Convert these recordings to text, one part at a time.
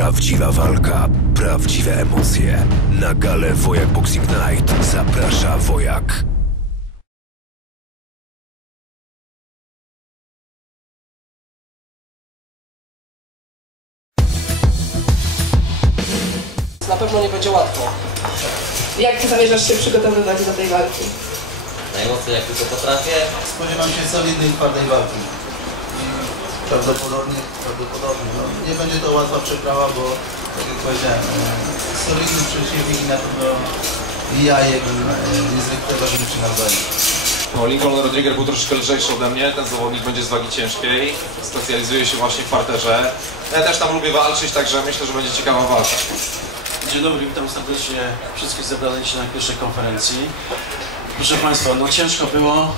Prawdziwa walka, prawdziwe emocje. Na galę Wojak Boxing Night zaprasza Wojak. Na pewno nie będzie łatwo. Jak ty zamierzasz się przygotowywać do tej walki? Najmocniej jak tylko potrafię. Spodziewam się solidnej i twardej walki. Prawdopodobnie, prawdopodobnie, no, nie będzie to łatwa przeprawa, bo tak jak powiedziałem, e, solidny przeciwnik i na pewno i ja jego e, niezwykle ważymy się nawzajem. No, Lincoln Rodriguez był troszeczkę lżejszy ode mnie, ten zawodnik będzie z wagi ciężkiej, specjalizuje się właśnie w parterze. Ja też tam lubię walczyć, także myślę, że będzie ciekawa walka. Dzień dobry, witam serdecznie wszystkich zebranych dzisiaj na pierwszej konferencji. Proszę Państwa, no ciężko było.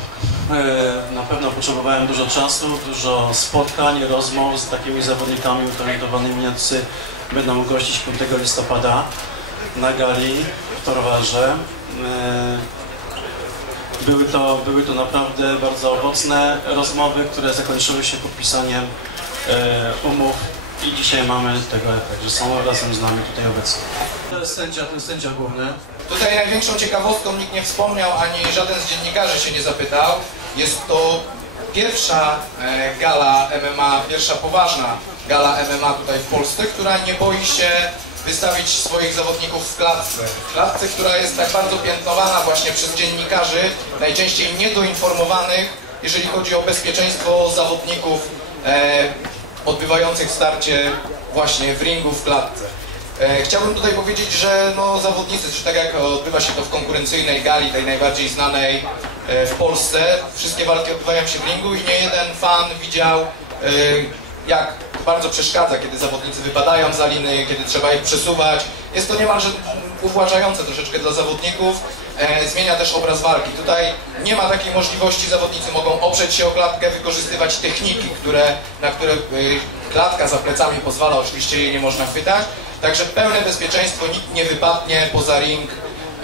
E, Na pewno potrzebowałem dużo czasu, dużo spotkań, rozmów z takimi zawodnikami utalentowanymi, jacy będą gościć 5 listopada na gali w Torwarze. E, Były to, były to naprawdę bardzo owocne rozmowy, które zakończyły się podpisaniem e, umów i dzisiaj mamy tego efekt, że są razem z nami tutaj obecni. To jest sędzia, to jest sędzia główny. Tutaj największą ciekawostką nikt nie wspomniał, ani żaden z dziennikarzy się nie zapytał. Jest to pierwsza e, gala MMA, pierwsza poważna gala MMA tutaj w Polsce, która nie boi się wystawić swoich zawodników w klatce. W klatce, która jest tak bardzo piętnowana właśnie przez dziennikarzy, najczęściej niedoinformowanych, jeżeli chodzi o bezpieczeństwo zawodników e, odbywających starcie właśnie w ringu w klatce. E, Chciałbym tutaj powiedzieć, że no, zawodnicy, że tak jak odbywa się to w konkurencyjnej gali, tej najbardziej znanej e, w Polsce, wszystkie walki odbywają się w ringu i nie jeden fan widział, e, jak bardzo przeszkadza, kiedy zawodnicy wypadają za liny, kiedy trzeba ich przesuwać. Jest to niemalże uwłaczające troszeczkę dla zawodników. E, Zmienia też obraz walki. Tutaj nie ma takiej możliwości, zawodnicy mogą oprzeć się o klatkę, wykorzystywać techniki, które, na które y, klatka za plecami pozwala, oczywiście jej nie można chwytać. Także pełne bezpieczeństwo, nikt nie wypadnie poza ring.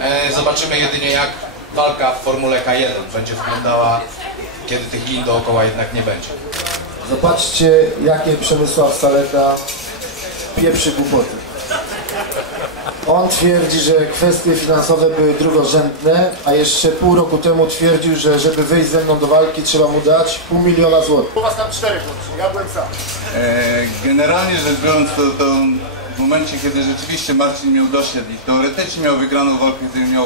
E, Zobaczymy jedynie jak walka w Formule K1 będzie wyglądała, kiedy tych lin dookoła jednak nie będzie. Zobaczcie, jakie Przemysław Saleta pieprzy głupoty. On twierdzi, że kwestie finansowe były drugorzędne, a jeszcze pół roku temu twierdził, że żeby wyjść ze mną do walki trzeba mu dać pół miliona złotych. U was tam czterech łącznie, ja byłem sam. E, Generalnie rzecz biorąc, to, to w momencie, kiedy rzeczywiście Marcin miał dosiad i teoretycznie miał wygraną walkę, gdy miał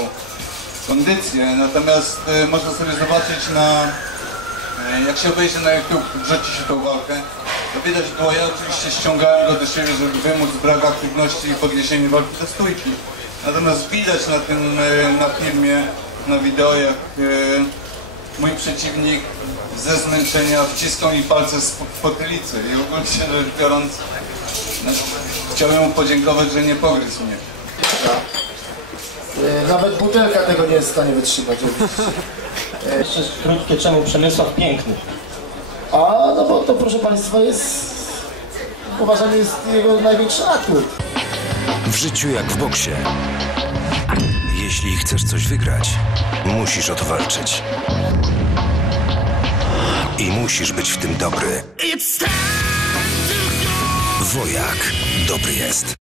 kondycję, natomiast e, można sobie zobaczyć na, e, jak się obejrzy na YouTube, wrzuci się tą walkę, widać było, ja oczywiście ściągałem go do siebie, żeby wymóc brak aktywności i podniesienie walki do stójki. Natomiast widać na tym, e, na filmie, na wideo, jak e, mój przeciwnik ze zmęczenia wciskał mi palce z w potylicy i ogólnie rzecz biorąc no, chciałem mu podziękować, że nie pogryzł mnie. E, Nawet butelka tego nie jest w stanie wytrzymać. Jeszcze krótkie, czemu Przemysław piękny? A no bo to proszę Państwa jest, uważam jest jego największy atut. W życiu jak w boksie. Jeśli chcesz coś wygrać, musisz o to walczyć. I musisz być w tym dobry. Wojak dobry jest.